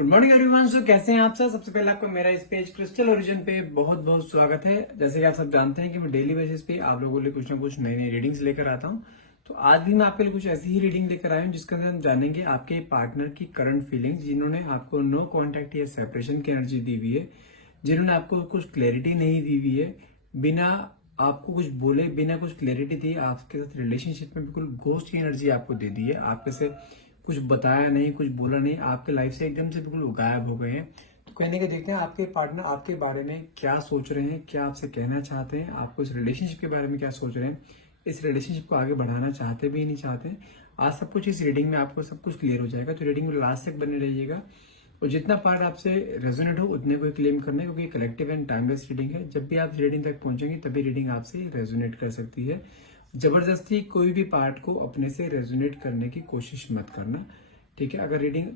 Good morning everyone. सो कैसे हैं आप सब। सबसे पहले आपको मेरा इस पेज क्रिस्टल ओरिजिन पे बहुत बहुत स्वागत है। जैसे कि आप सब जानते हैं कि मैं डेली बेसिस पे आप लोगों के लिए कुछ ना कुछ नई नई रीडिंग्स लेकर आता हूं। तो आज भी मैं आपके लिए कुछ ऐसी ही रीडिंग लेकर आया हूं जिसके अंदर हम जानेंगे आपके पार्टनर की करंट फीलिंग्स, जिन्होंने आपको नो कॉन्टेक्ट या सेपरेशन की एनर्जी दी हुई है, जिन्होंने आपको कुछ क्लैरिटी नहीं दी हुई है, बिना आपको कुछ बोले, बिना कुछ क्लैरिटी दी आपके साथ रिलेशनशिप में बिल्कुल घोस्ट की एनर्जी आपको दे दी है। आपके से कुछ बताया नहीं, कुछ बोला नहीं, आपके लाइफ से एकदम से बिल्कुल गायब हो गए हैं। तो कहने के देखते हैं आपके पार्टनर आपके बारे में क्या सोच रहे हैं, क्या आपसे कहना चाहते हैं, आपको इस रिलेशनशिप के बारे में क्या सोच रहे हैं, इस रिलेशनशिप को आगे बढ़ाना चाहते भी नहीं चाहते हैं। आज सब कुछ इस रीडिंग में आपको सब कुछ क्लियर हो जाएगा। तो रीडिंग में लास्ट तक बने रहिएगा और जितना पार्ट आपसे रेजोनेट हो उतने को क्लेम करना है, क्योंकि कलेक्टिव एंड टाइमलेस रीडिंग है। जब भी आप रीडिंग तक पहुंचेंगे तभी रीडिंग आपसे रेजोनेट कर सकती है। जबरदस्ती कोई भी पार्ट को अपने से रेजोनेट करने की कोशिश मत करना, ठीक है। अगर रीडिंग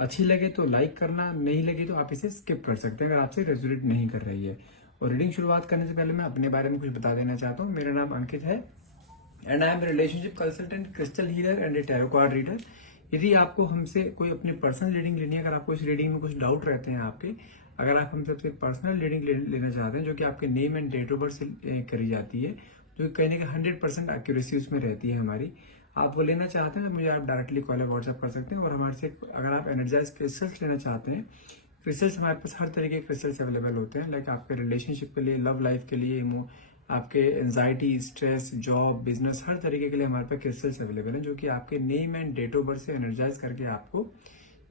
अच्छी लगे तो लाइक करना, नहीं लगे तो आप इसे स्किप कर सकते हैं अगर आपसे रेजोनेट नहीं कर रही है। और रीडिंग शुरुआत करने से पहले मैं अपने बारे में कुछ बता देना चाहता हूँ। मेरा नाम अंकित है and I am relationship consultant, crystal healer and A tarot card reader. यदि आपको हमसे कोई अपनी पर्सनल रीडिंग लेनी है, अगर आपको इस रीडिंग में कुछ डाउट रहते हैं आपके, अगर आप हमसे पर्सनल रीडिंग लेना चाहते हैं जो कि आपके name and date of birth से करी जाती है, जो कहने के 100% एक्यूरेसी उसमें रहती है हमारी, आप वो लेना चाहते हैं तो मुझे आप डायरेक्टली कॉल या व्हाट्सएप कर सकते हैं। और हमारे से अगर आप एनर्जाइज क्रिस्टल्स लेना चाहते हैं, क्रिस्टल्स हमारे पास हर तरीके के क्रिस्टल्स अवेलेबल होते हैं, लाइक आपके रिलेशनशिप के लिए, लव लाइफ के लिए, आपके एंजाइटी, स्ट्रेस, जॉब, बिजनेस, हर तरीके के लिए हमारे पास क्रिस्टल्स अवेलेबल हैं जो कि आपके name and date of birth से एनर्जाइज करके आपको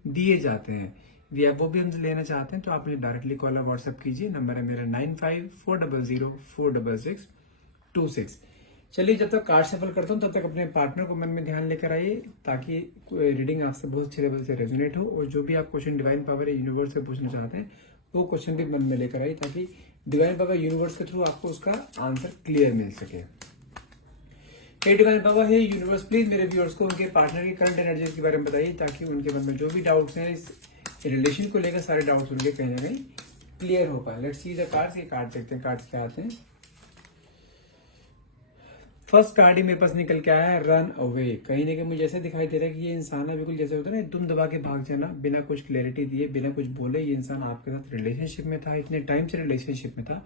दिए जाते हैं। यदि आप वो भी हमसे लेना चाहते हैं तो आप मुझे डायरेक्टली कॉल या व्हाट्सएप कीजिए। नंबर है मेरा 9540046626। चलिए, जब तक कार्ड सफल करता हूँ तब तक अपने पार्टनर को मन में ध्यान लेकर आइए ताकि रीडिंग आपसे बहुत अच्छे लेवल से रेजोनेट हो। और जो भी आप क्वेश्चन डिवाइन पावर या यूनिवर्स से पूछना चाहते हैं वो क्वेश्चन भी मन में लेकर आइए ताकि डिवाइन पावर यूनिवर्स के थ्रू आपको उसका आंसर क्लियर मिल सके। हे डिवाइन पावर, हे यूनिवर्स, प्लीज मेरे व्यूअर्स को उनके पार्टनर की करंट एनर्जी के बारे में बताइए ताकि उनके मन में जो भी डाउट्स हैं इस रिलेशन को लेकर, सारे डाउट्स उनके कहीं ना कहीं क्लियर हो पाए। Let's see the cards. ये कार्ड देखते हैं कार्ड्स क्या आते हैं। फर्स्ट कार्ड ही मेरे पास निकल के आया है, रन अवे। कहीं ना कहीं मुझे ऐसे दिखाई दे रहा है कि ये इंसान है बिल्कुल जैसे होता है ना, दुम दबा के भाग जाना, बिना कुछ क्लैरिटी दिए, बिना कुछ बोले। ये इंसान आपके साथ रिलेशनशिप में था, इतने टाइम से रिलेशनशिप में था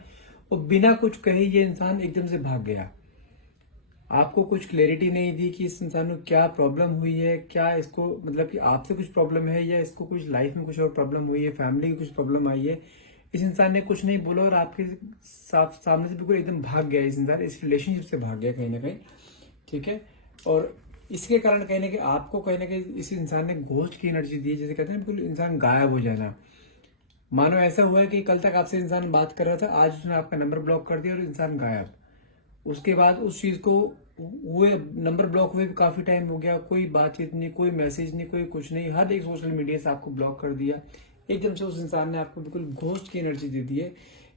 और बिना कुछ कहे ये इंसान एकदम से भाग गया। आपको कुछ क्लैरिटी नहीं दी कि इस इंसान को क्या प्रॉब्लम हुई है, क्या इसको मतलब कि आपसे कुछ प्रॉब्लम है या इसको कुछ लाइफ में कुछ और प्रॉब्लम हुई है, फैमिली की कुछ प्रॉब्लम आई है। इस इंसान ने कुछ नहीं बोला और आपके सामने से बिल्कुल एकदम भाग गया। इस इंसान इस रिलेशनशिप से भाग गया कहीं ना कहीं, ठीक है। और इसके कारण कहीं ना कहीं आपको कहीं ना कहीं इस इंसान ने घोस्ट की एनर्जी दी है, जैसे कहते हैं बिल्कुल इंसान गायब हो जाना। मानो ऐसा हुआ है कि कल तक आपसे इंसान बात कर रहा था, आज उसने आपका नंबर ब्लॉक कर दिया और इंसान गायब। उसके बाद उस चीज को हुए नंबर ब्लॉक हुए भी काफी टाइम हो गया, कोई बातचीत नहीं, कोई मैसेज नहीं, कोई कुछ नहीं, हर एक सोशल मीडिया से आपको ब्लॉक कर दिया। एकदम से उस इंसान ने आपको बिल्कुल घोस्ट की एनर्जी दे दी है।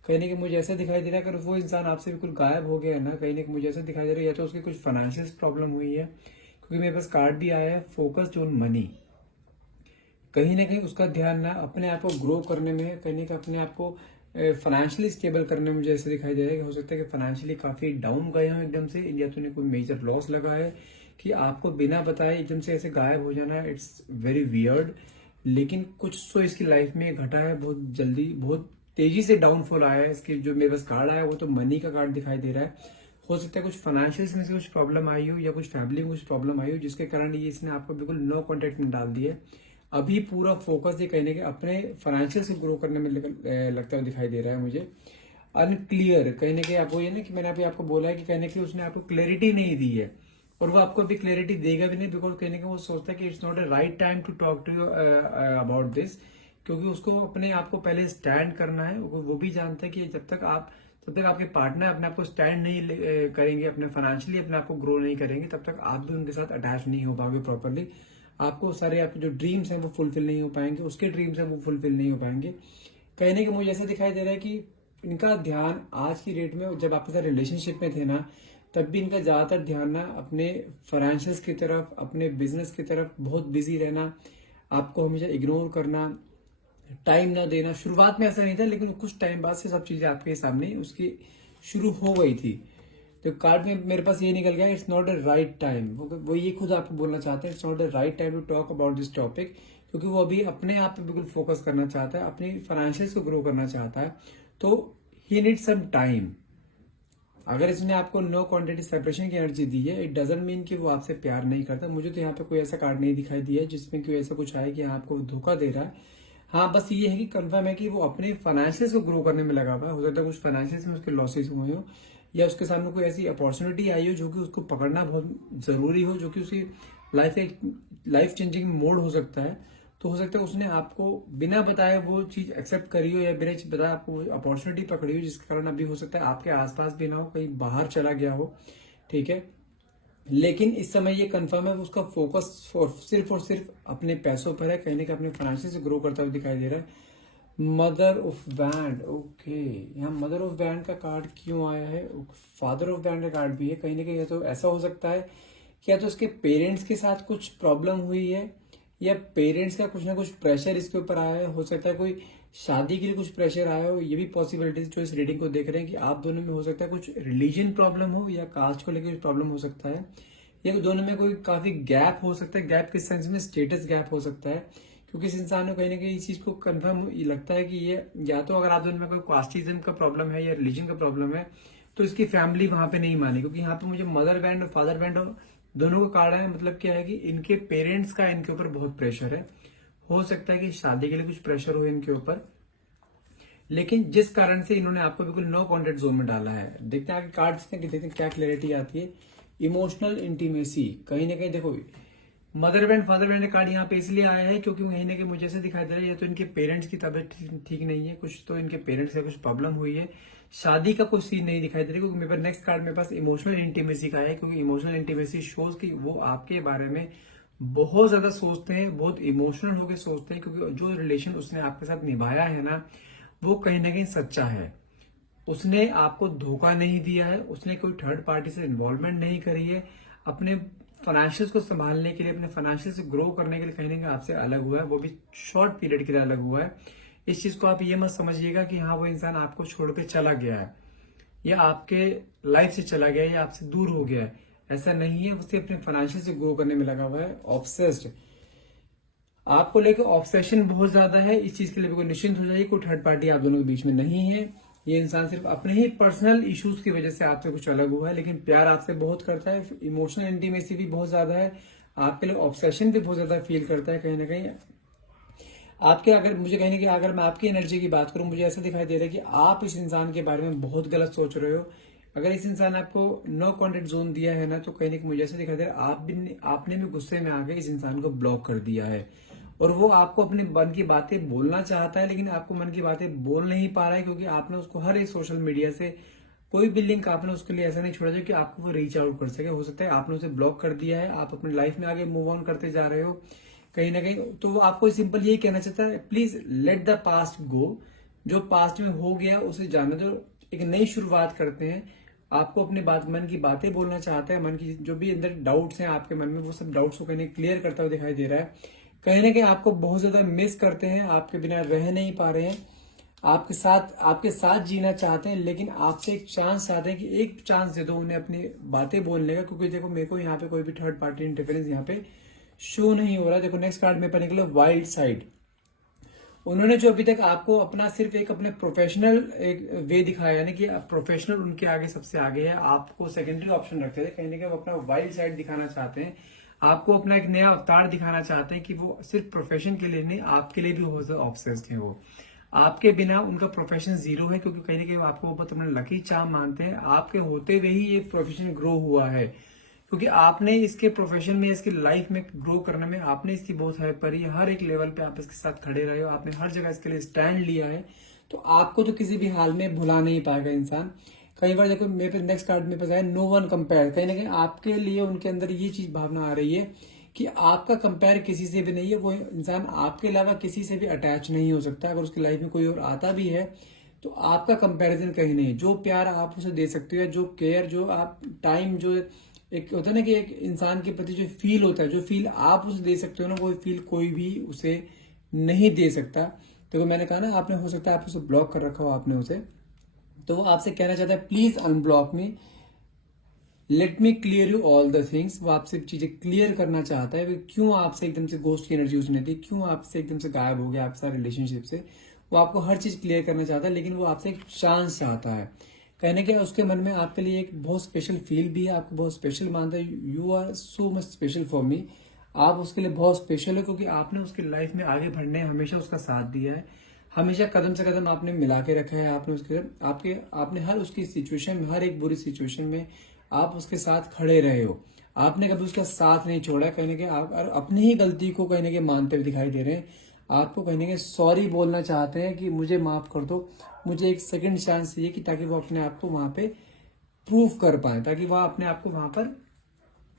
कहीं ना कहीं मुझे ऐसा दिखाई दे रहा है अगर वो इंसान आपसे बिल्कुल गायब हो गया है ना, कहीं ना कहीं मुझे ऐसा दिखाई दे रहा है या तो उसकी कुछ फाइनेंशियल प्रॉब्लम हुई है, क्योंकि मेरे पास कार्ड भी आया है फोकस्ड ऑन मनी। कहीं ना कहीं उसका ध्यान ना अपने आप को ग्रो करने में है, कहीं ना कहीं अपने आप को फाइनेंशियली स्टेबल करने में मुझे ऐसा दिखाई दे रहा है कि हो सकता है कि फाइनेंशियली काफी डाउन गए हो एकदम से, या तो कोई मेजर लॉस लगा है कि आपको बिना बताए एकदम से ऐसे गायब हो जाना। It's very weird. लेकिन कुछ तो इसकी लाइफ में घटा है, बहुत जल्दी, बहुत तेजी से डाउनफॉल आया है। इसकी जो मेरे पास कार्ड आया है वो तो मनी का कार्ड दिखाई दे रहा है। हो सकता है कुछ फाइनेंशियल में से कुछ प्रॉब्लम आई हो या कुछ फैमिली में कुछ प्रॉब्लम आई हो जिसके कारण ये इसने आपको बिल्कुल नो कॉन्टेक्ट में डाल दिया है। अभी पूरा फोकस ये कहने के अपने फाइनेंशियल से ग्रो करने में लगता हुआ दिखाई दे रहा है मुझे। अनक्लियर कहीं ना कहीं आपको ये ना कि मैंने अभी आपको बोला है कि कहने के उसने आपको क्लैरिटी नहीं दी है और वो आपको अभी क्लैरिटी देगा भी नहीं, बिकॉज कहने का वो सोचता है कि it's not a right time to talk to you about this, क्योंकि उसको अपने आप को पहले स्टैंड करना है। वो भी जानता है कि जब तक आपके पार्टनर अपने आप को स्टैंड नहीं करेंगे, अपने फाइनेंशियली अपने आप को ग्रो नहीं करेंगे, तब तक आप भी उनके साथ अटैच नहीं हो पाओगे प्रॉपरली। आपको सारे आपके जो ड्रीम्स हैं वो फुलफिल नहीं हो पाएंगे, उसके ड्रीम्स हैं वो फुलफिल नहीं हो पाएंगे। कहने के मुझे ऐसा दिखाई दे रहा है कि इनका ध्यान आज की डेट में, जब आपके साथ रिलेशनशिप में थे ना, तब भी इनका ज्यादातर ध्यान ना अपने फाइनेंशियल्स की तरफ, अपने बिजनेस की तरफ बहुत बिजी रहना, आपको हमेशा इग्नोर करना, टाइम ना देना। शुरुआत में ऐसा नहीं था लेकिन कुछ टाइम बाद से सब चीजें आपके सामने उसकी शुरू हो गई थी। तो कार्ड में मेरे पास ये निकल गया, it's not a right time. वो ये खुद आपको बोलना चाहते हैं, it's not a right time to talk about this topic, क्योंकि वो अभी अपने आप पे बिल्कुल फोकस करना चाहता है, अपनी फाइनेंशियल को ग्रो करना चाहता है, तो ही नीड सम टाइम। अगर इसने आपको नो क्वांटिटी सेपरेशन की एनर्जी दी है, इट डजंट मीन कि वो आपसे प्यार नहीं करता। मुझे तो यहाँ पे कोई ऐसा कार्ड नहीं दिखाई दिया है जिसमें कोई ऐसा कुछ आए कि आपको धोखा दे रहा है। हाँ, बस ये है कि कंफर्म है कि वो अपने फाइनेंशियल को ग्रो करने में लगा हुआ है। हो सकता है कुछ फाइनेंशियल में उसके लॉसेस हुए हो, या उसके सामने कोई ऐसी अपॉर्चुनिटी आई हो जो कि उसको पकड़ना बहुत जरूरी हो, जो कि उसकी लाइफ चेंजिंग मोड हो सकता है। तो हो सकता है उसने आपको बिना बताए वो चीज एक्सेप्ट करी हो, या बिना बताए आपको अपॉर्चुनिटी पकड़ी हो, जिसके कारण अभी हो सकता है आपके आसपास भी ना हो, कहीं बाहर चला गया हो। ठीक है, लेकिन इस समय ये कंफर्म है उसका फोकस सिर्फ और सिर्फ अपने पैसों पर है, कहीं ना कहीं अपने फाइनेंशियल से ग्रो करता हुआ दिखाई दे रहा है। मदर ऑफ बैंड, ओके, यहाँ मदर ऑफ बैंड का कार्ड क्यों आया है? फादर ऑफ बैंड का कार्ड भी है। कहीं ना कहीं तो ऐसा हो सकता है कि या तो उसके पेरेंट्स के साथ कुछ प्रॉब्लम हुई है, या पेरेंट्स का कुछ ना कुछ प्रेशर इसके ऊपर आया है। हो सकता है कोई शादी के लिए कुछ प्रेशर आया हो। ये भी पॉसिबिलिटीज जो इस रीडिंग को देख रहे हैं कि आप दोनों में हो सकता है कुछ रिलीजन प्रॉब्लम हो, या कास्ट को लेकर कुछ प्रॉब्लम हो सकता है, या दोनों में कोई काफी गैप हो सकता है। गैप किस सेंस में? स्टेटस गैप हो सकता है, क्योंकि इस इंसान को कहीं ना कहीं इस चीज को कंफर्म लगता है कि ये या तो अगर आप दोनों में कोई कास्टिज्म का प्रॉब्लम है या रिलीजन का प्रॉब्लम है, तो इसकी फैमिली वहां पे नहीं मानी। क्योंकि यहाँ पे मुझे मदर बैंड और फादर बैंड दोनों का कार्ड है। मतलब क्या है कि इनके पेरेंट्स का इनके ऊपर बहुत प्रेशर है। हो सकता है कि शादी के लिए कुछ प्रेशर हो इनके ऊपर, लेकिन जिस कारण से इन्होंने आपको बिल्कुल नो कॉन्टेक्ट जोन में डाला है। देखते हैं आगे कार्ड्स देखते हैं क्या क्लैरिटी आती है। इमोशनल इंटीमेसी, कहीं ना कहीं देखो मदर बैंड फादर बैंड का कार्ड यहाँ पे इसलिए आया है क्योंकि कहीं ना कहीं मुझे ऐसे दिखाई दे रहा है या तो इनके पेरेंट्स की तबीयत ठीक नहीं है, कुछ तो इनके पेरेंट्स का कुछ प्रॉब्लम हुई है। शादी का कुछ सीन नहीं दिखाई दे रहा, क्योंकि मेरे पास नेक्स्ट कार्ड मेरे पास इमोशनल इंटीमेसी का है। क्योंकि इमोशनल इंटीमेसी शोज कि वो आपके बारे में बहुत ज्यादा सोचते हैं, बहुत इमोशनल होकर सोचते हैं, क्योंकि जो रिलेशन उसने आपके साथ निभाया है ना, वो कहीं ना कहीं सच्चा है। उसने आपको धोखा नहीं दिया है, उसने कोई थर्ड पार्टी से इन्वॉल्वमेंट नहीं करी है। अपने फाइनेंशियल को संभालने के लिए, अपने फाइनेंशियल से ग्रो करने के लिए कहीं ना कहीं आपसे अलग हुआ है, वो भी शॉर्ट पीरियड के लिए अलग हुआ है। इस चीज को आप ये मत समझिएगा कि हाँ वो इंसान आपको छोड़ के चला गया है, या आपके लाइफ से चला गया है, या आपसे दूर हो गया है। ऐसा नहीं है, उससे अपने फाइनेंशियल से ग्रो करने में लगा हुआ है। ऑब्सेस्ड, आपको लेकर ऑब्सेशन बहुत ज्यादा है। इस चीज के लिए बिल्कुल निश्चिंत हो जाइए, कोई थर्ड पार्टी आप दोनों के बीच में नहीं है। ये इंसान सिर्फ अपने ही पर्सनल इश्यूज की वजह से आपसे कुछ अलग हुआ है, लेकिन प्यार आपसे बहुत करता है। इमोशनल इंटीमेसी भी बहुत ज्यादा है, आपके लिए ऑब्सेशन भी बहुत ज्यादा फील करता है। कहीं ना कहीं आपके, अगर मुझे कहीं ना कहीं अगर मैं आपकी एनर्जी की बात करूं, मुझे ऐसा दिखाई दे रहा है कि आप इस इंसान के बारे में बहुत गलत सोच रहे हो। अगर इस इंसान ने आपको नो कॉन्टेक्ट जोन दिया है ना, तो कहीं ना कहीं मुझे ऐसा दिखाई दे रहा है आपने भी गुस्से में आके इस इंसान को ब्लॉक कर दिया है, और वो आपको अपने मन की बातें बोलना चाहता है, लेकिन आपको मन की बातें बोल नहीं पा रहा है, क्योंकि आपने उसको हर एक सोशल मीडिया से कोई भी लिंक आपने उसके लिए ऐसा नहीं छोड़ा जो कि आपको वो रीच आउट कर सके। हो सकता है आपने उसे ब्लॉक कर दिया है, आप अपनी लाइफ में आगे मूव ऑन करते जा रहे हो कहीं ना कहीं। तो वो आपको सिंपल यही कहना चाहता है, प्लीज लेट द पास्ट गो। जो पास्ट में हो गया उसे जाने दो, एक नई शुरुआत करते हैं। आपको अपने मन की बातें बोलना चाहता है, मन की जो भी अंदर डाउट्स हैं आपके मन में, वो सब डाउट्स को कहीं क्लियर करता हुआ दिखाई दे रहा है। कहीं ना कहीं आपको बहुत ज्यादा मिस करते हैं, आपके बिना रह नहीं पा रहे हैं, आपके साथ जीना चाहते हैं, लेकिन आपसे एक चांस चाहते हैं कि एक चांस दे दो उन्हें अपनी बातें बोलने का। क्योंकि देखो मेरे को यहाँ पे कोई भी थर्ड पार्टी इंटरफेरेंस यहाँ पे शो नहीं हो रहा। देखो नेक्स्ट कार्ड में पर निकला वाइल्ड साइड। उन्होंने जो अभी तक आपको अपना सिर्फ एक अपने प्रोफेशनल एक वे दिखाया, यानी कि प्रोफेशनल उनके आगे सबसे आगे है, आपको सेकेंडरी ऑप्शन रखते थे। कहीं ना कहीं वो अपना वाइल्ड साइड दिखाना चाहते हैं, आपको अपना एक नया अवतार दिखाना चाहते हैं कि वो सिर्फ प्रोफेशन के लिए नहीं, आपके लिए भी बहुत ज्यादा ऑब्सेस्ड है। वो आपके बिना उनका प्रोफेशन जीरो है, क्योंकि कहीं ना कहीं आपको बहुत अपना लकी चार्म मानते हैं। आपके होते हुए ही ये प्रोफेशन ग्रो हुआ है, क्योंकि आपने इसके प्रोफेशन में, इसकी लाइफ में ग्रो करने में आपने इसकी बहुत हेल्प करी है। हर एक लेवल पे आप इसके साथ खड़े रहे हो, आपने हर जगह इसके लिए स्टैंड लिया है, तो आपको तो किसी भी हाल में भुला नहीं पाएगा इंसान। कई बार देखो मेरे पे नेक्स्ट कार्ड में है नो वन कंपेयर। कहीं ना कहीं आपके लिए उनके अंदर ये चीज भावना आ रही है कि आपका कंपेयर किसी से भी नहीं है। वो इंसान आपके अलावा किसी से भी अटैच नहीं हो सकता। अगर उसकी लाइफ में कोई और आता भी है तो आपका कंपैरिजन कहीं नहीं। जो प्यार आप उसे दे सकते हो, जो केयर, जो आप टाइम, जो एक होता है ना कि एक इंसान के प्रति जो फील होता है, जो फील आप उसे दे सकते हो ना, वो फील कोई भी उसे नहीं दे सकता। तो मैंने कहा ना, आपने हो सकता है आप उसे ब्लॉक कर रखा हो आपने उसे, तो वो आपसे कहना चाहता है please unblock me. Let me clear you all the things. वो आपसे चीजें क्लियर करना चाहता है कि क्यों आपसे एकदम से गोस्ट की एनर्जी उसने दी, क्यों आपसे एकदम से गायब हो गया आपके साथ रिलेशनशिप से। वो आपको हर चीज क्लियर करना चाहता है, लेकिन वो आपसे एक चांस चाहता है। कहने के उसके मन में आपके लिए एक बहुत स्पेशल फील भी है, आपको बहुत स्पेशल मानता है। You are so much special for me. आप उसके लिए बहुत स्पेशल हो, क्योंकि आपने उसकी लाइफ में आगे बढ़ने हमेशा उसका साथ दिया है, हमेशा कदम से कदम आपने मिला के रखा है। आपने उसके आपके आपने हर उसकी सिचुएशन में, हर एक बुरी सिचुएशन में आप उसके साथ खड़े रहे हो। आपने कभी उसका साथ नहीं छोड़ा। कहीं ना कहीं आप और अपनी ही गलती को कहीं ना कहीं मानते हुए दिखाई दे रहे हैं। आपको कहीं ना कहीं सॉरी बोलना चाहते हैं कि मुझे माफ कर दो, मुझे एक सेकंड चांस चाहिए, कि ताकि वो अपने आप को वहां पे प्रूव कर पाए, ताकि वह अपने आप को वहां पर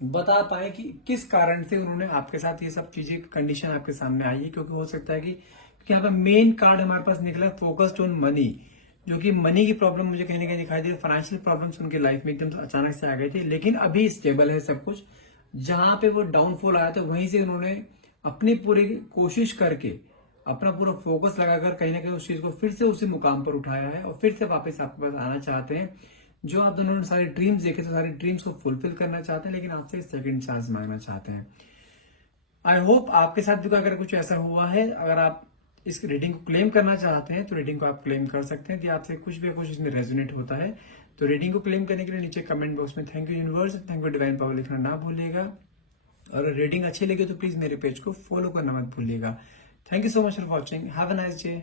बता पाए कि किस कारण से उन्होंने आपके साथ ये सब चीजें कंडीशन आपके सामने आई है। क्योंकि हो सकता है कि क्योंकि यहाँ पर मेन कार्ड हमारे पास निकला फोकस्ड ऑन मनी, जो कि मनी की प्रॉब्लम मुझे कहीं ना कहीं दिखाई दे रही। फाइनेंशियल प्रॉब्लम्स उनके लाइफ में एकदम से अचानक से आ गए थे, लेकिन अभी स्टेबल है सब कुछ। जहां पे वो डाउनफॉल आया था वहीं से उन्होंने अपनी पूरी कोशिश करके, अपना पूरा फोकस लगाकर कहीं ना कहीं उस चीज को फिर से उसी मुकाम पर उठाया है, और फिर से वापस आपके पास आना चाहते हैं। जो आप दोनों ने सारे ड्रीम्स देखे थे, सारे ड्रीम्स को फुलफिल करना चाहते हैं, लेकिन आपसे सेकंड चांस मांगना चाहते हैं। आई होप आपके साथ भी अगर कुछ ऐसा हुआ है, अगर आप इस रीडिंग को क्लेम करना चाहते हैं तो रीडिंग को आप क्लेम कर सकते हैं। यदि आपसे कुछ भी कुछ इसमें रेजोनेट होता है तो रीडिंग को क्लेम करने के लिए नीचे कमेंट बॉक्स में thank you universe, thank you divine power लिखना ना भूलिएगा। और रीडिंग अच्छी लगी तो प्लीज मेरे पेज को फॉलो करना मत भूलिएगा। Thank you so much for watching. Have a nice day.